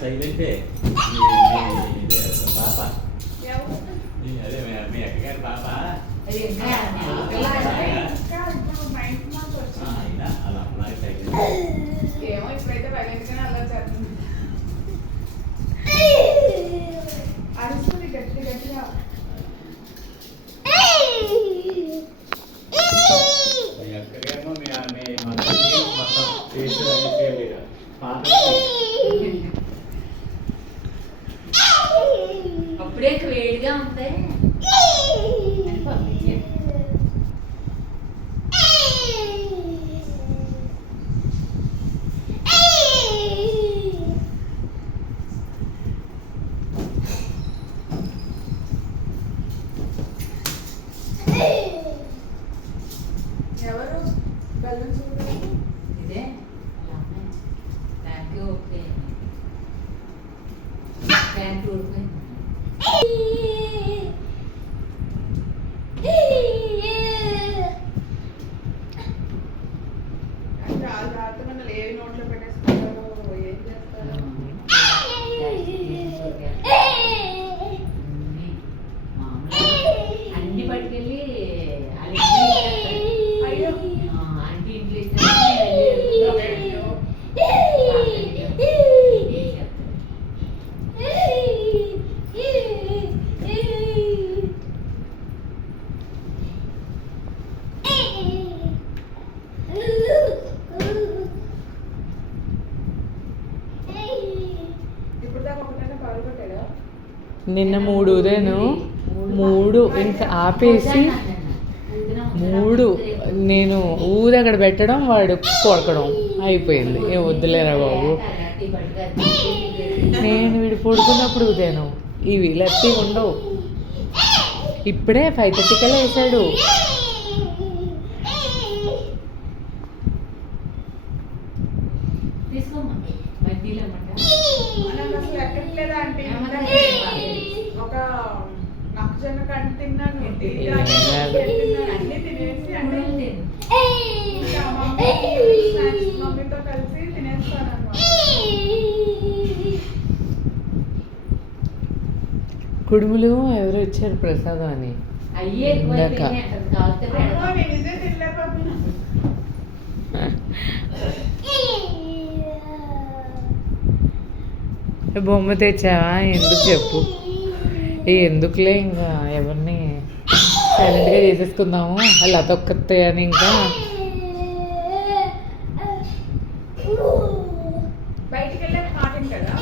సైలెంటే పాప అదే మీ అక్కగారి పాప అలా నాకు సైలెంట్ ఏమో ఇప్పుడైతే వైలెంట్గానే అలా చేస్తుంది అరుస్తుంది గట్టి గట్టిగా ఎక్కడేమో మొత్తం అప్పుడే వేడిగా ఉంది అని పంపించాను. ఎవరు బెలూన్స్ ఇదే నాకు ఓకే ప్యాంట్ ఊడిపోయింది. జాగ్రత్తగా ఏవి నోట్లో పెట్టేసుకుంటారో ఏం చేస్తారో అన్ని పట్టుకెళ్ళి అయ్యో ఆంటీ ఇంట్లో ఇప్పుడు దాకా ఒకటైనా పగలు కొట్టాడా నిన్న 3 ఉదయను 3 ఇంకా ఆపేసి 3 నేను ఊది అక్కడ పెట్టడం వాడు కొడకడం అయిపోయింది. ఏ వద్దులేరా బాబు, నేను వీడు పడుకున్నప్పుడు ఉదయను ఇవి లత్తి ఉండవు. ఇప్పుడే 5:30 వేసాడు. తీసుకోమ్మా వడ్డీలో నాకు అసలు ఎక్కడికి లేదా అంటే ఒక మొక్కజొన్న కంటి తిన్నాను టీ తిన్నాను అన్ని తినేసి అన్ని ఇంకా మమ్మీతో కలిసి తినేస్తాను అన్నమాట. కుడుములు ఎవరు ఇచ్చారు ప్రసాదం అని అయ్యే ఇందాక. అమ్మో, నేను ఇదే తినలేకపోతున్నా. బొమ్మ తెచ్చావా? ఎందుకు చెప్పు. ఎందుకులే ఇంకా ఎవరిని సైలెంట్గా చేసేసుకుందాము వాళ్ళు అదొక్కతే అని. ఇంకా బయటికి వెళ్ళాక మాటింది కదా